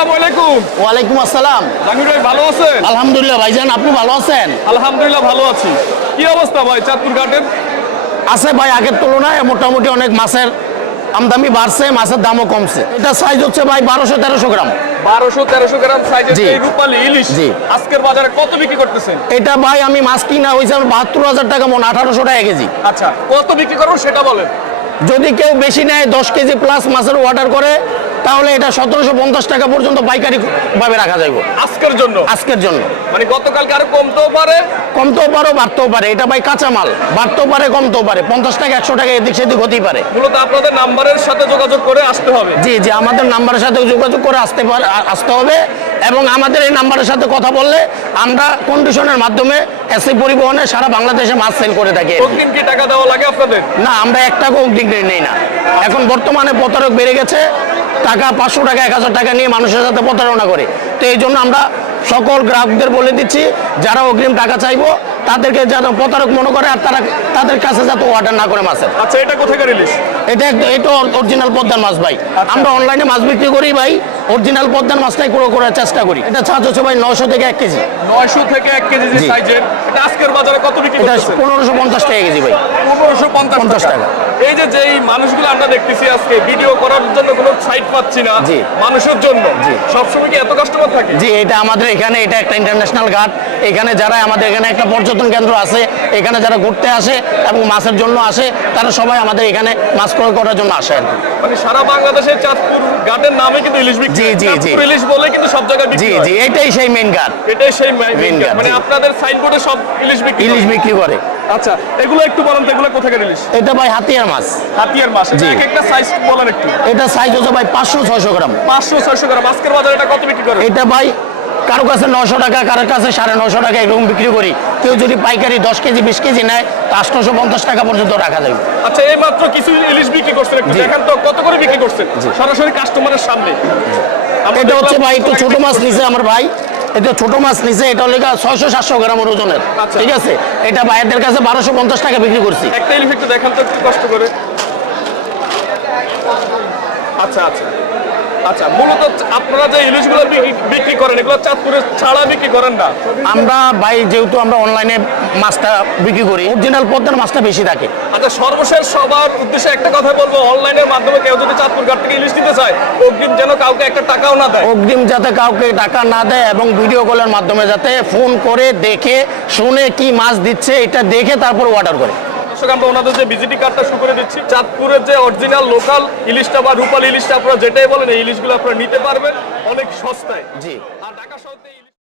আসসালামু আলাইকুম। ওয়ালাইকুম আসসালাম। জামির ভাই ভালো আছেন? আলহামদুলিল্লাহ ভাইজান আপনি ভালো আছেন? আলহামদুলিল্লাহ ভালো আছি। কি অবস্থা ভাই চাঁদপুর ঘাটের? আছে ভাই আগের তুলনায় মোটামুটি অনেক মাছের আমদামি বাড়ছে মাছের দামও কমছে। এটা সাইজ হচ্ছে ভাই বারোশো তেরোশো গ্রাম। বারোশো তেরোশো গ্রাম সাইজের এই রূপালী ইলিশ জি। আজকের বাজারে কত বিক্রি করতেছেন? এটা ভাই আমি মাছ কিনা হয়েছে বাহাত্তর হাজার টাকা মন আঠারোশো টাকা কেজি। আচ্ছা কত বিক্রি করব সেটা বলেন। যদি কেউ বেশি নেয় দশ কেজি প্লাস মাছের অর্ডার করে তাহলে এটা সতেরোশো পঞ্চাশ টাকা পর্যন্ত পাইকারি ভাবে রাখা যাবে আজকের জন্য? আজকের জন্য। মানে গতকালকে আরও কমতেও পারে? কমতেও পারো বাড়তেও পারে। এটা ভাই কাঁচা মাল বাড়তেও পারে কমতেও পারে। পঞ্চাশ টাকা একশো টাকা এদিক সেদিক হতেই পারে। মূলত আপনাদের নাম্বারের সাথে যোগাযোগ করে আসতে হবে। জি জি আমাদের নাম্বারের সাথে যোগাযোগ করে আসতে পারে আসতে হবে এবং আমাদের এই নাম্বারের সাথে কথা বললে আমরা কন্ডিশনের মাধ্যমে এসি পরিবহনে সারা বাংলাদেশে মাছ সেল করে থাকি। অগ্রিম কি টাকা দেওয়া লাগে আপনাদের? না আমরা এক টাকা অগ্রিম নেই না। এখন বর্তমানে প্রতারক বেড়ে গেছে। টাকা পাঁচশো টাকা এক হাজার টাকা নিয়ে মানুষের সাথে প্রতারণা করে। তো এই জন্য আমরা সকল গ্রাহকদের বলে দিচ্ছি যারা অগ্রিম টাকা চাইব তাদেরকে যারা প্রতারক মনে করে আর তারা তাদের কাছে যাতে অর্ডার না করে মাছের। আচ্ছা এটা কোথাকার ইলিশ? এটা এটা অরিজিনাল পদ্মার মাছ ভাই। আমরা অনলাইনে মাছ বিক্রি করি ভাই অরিজিনাল পদ্মার মাছটাই পুরো করার চেষ্টা করি। এটা ছাঁচ হচ্ছে ভাই নশো থেকে এক কেজি। নয়শো থেকে এক কেজি সাইজের এটা আজকের বাজারে কত বিক্রি এটা পনেরোশো পঞ্চাশ টাকা কেজি ভাই। পনেরোশো পঞ্চাশ 50 টাকা। টাকা। এই যে যেই মানুষগুলো আমরা দেখতেছি আজকে ভিডিও করার জন্য কোনো সাইট পাচ্ছি না। মানুষের জন্য। সবসময় কি এত কাস্টমার থাকে? জি এটা আমাদের এখানে এটা একটা ইন্টারন্যাশনাল ঘাট। এখানে যারা আমাদের এখানে একটা পর্যটন কেন্দ্র আছে এখানে যারা ঘুরতে আসে এবং মাছের জন্য আসে তারা সবাই আমাদের এখানে মাছ ক্রয় করার জন্য আসে আর মানে সারা বাংলাদেশের চাঁদপুর ঘাটের নামে কিন্তু ইলিশ বিক্রি জি, জি, জি। ইলিশ বলে কিন্তু সব জায়গায় জি জি এটাই সেই মেইন ঘাট। এটাই সেই gate। gate, মানে আপনাদের সাইনবোর্ডে সব ইলিশ বিক্রি ইলিশ বিক্রি করে। আচ্ছা এগুলো একটু বলেন তো এগুলো কোথাকার ইলিশ এটা ভাই হাতিয়ার মাছ। হাতিয়ার মাছ। জি। এক একটা সাইজ বলেন একটু। এটা সাইজ হচ্ছে ভাই পাঁচশো ছয়শো গ্রাম। পাঁচশো ছয়শো গ্রাম। আজকের বাজারে এটা কত বিক্রি করে এটা ভাই কারও কাছে নশো টাকা কারোর কাছে সাড়ে নশো টাকা এরকম বিক্রি করি। কেউ যদি পাইকারি দশ কেজি বিশ কেজি নেয় তো আটশোশো পঞ্চাশ টাকা পর্যন্ত রাখা যাবে। আচ্ছা এই মাত্র কিছু ইলিশ বিক্রি করছেন একটু দেখেন তো কত করে বিক্রি করছেন? সরাসরি কাস্টমারের সামনে। এটা হচ্ছে ভাই একটু ছোট মাছ নিছে আমার ভাই। এটা ছোট মাছ নিছে এটা হলে ছয়শো সাতশো গ্রাম ওজনের আচ্ছা। ঠিক আছে? এটা বাইরের কাছে বারোশো পঞ্চাশ টাকা বিক্রি করছি। একটা ইলিশ একটু দেখান তো একটু কষ্ট করে। আচ্ছা আচ্ছা। আচ্ছা মূলত আপনারা যে ইলিশগুলো বিক্রি- করেন এগুলো চাঁদপুরে ছাড়া বিক্রি করেন না? আমরা ভাই যেহেতু আমরা অনলাইনে মাছটা বিক্রি করি অরিজিনাল পদ্মার মাছটা বেশি থাকে। আচ্ছা সর্বশেষ সবার উদ্দেশ্যে একটা কথা বলব অনলাইনের মাধ্যমে কেউ যদি চাঁদপুর ঘাট থেকে ইলিশ নিতে চায় অগ্রিম যেন কাউকে একটা টাকাও না দেয়। অগ্রিম যাতে কাউকে টাকা না দেয় এবং ভিডিও কলের মাধ্যমে যাতে ফোন করে দেখে শুনে কি মাছ দিচ্ছে এটা দেখে তারপর অর্ডার করে। দর্শক আমরা ওনাদের যে ভিজিটি কার্ডটা শুরু করে দিচ্ছি চাঁদপুরের যে অরিজিনাল লোকাল ইলিশটা বা রূপাল ইলিশটা আপনারা যেটাই বলেন এই ইলিশগুলো আপনারা নিতে পারবেন অনেক সস্তায়। জি। আর ঢাকা শহরে